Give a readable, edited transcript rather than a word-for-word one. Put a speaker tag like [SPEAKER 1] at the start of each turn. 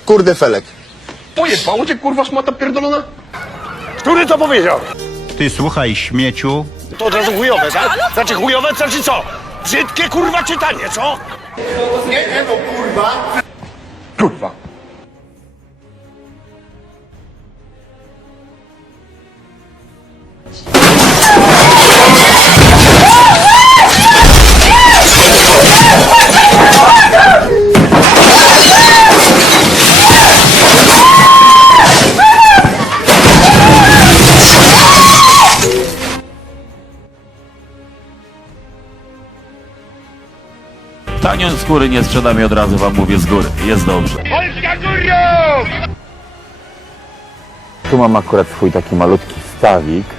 [SPEAKER 1] Kurde Felek.
[SPEAKER 2] Pojebało cię, kurwa, szmata pierdolona?
[SPEAKER 3] Który to powiedział?
[SPEAKER 4] Ty słuchaj, śmieciu.
[SPEAKER 3] To od razu chujowe, tak? Znaczy chujowe, znaczy co? Brzydkie kurwa czytanie, co?
[SPEAKER 1] Nie no, kurwa.
[SPEAKER 2] Kurwa.
[SPEAKER 5] Tanio skóry nie sprzedam i od razu wam mówię z góry. Jest dobrze.
[SPEAKER 6] Tu mam akurat swój taki malutki stawik.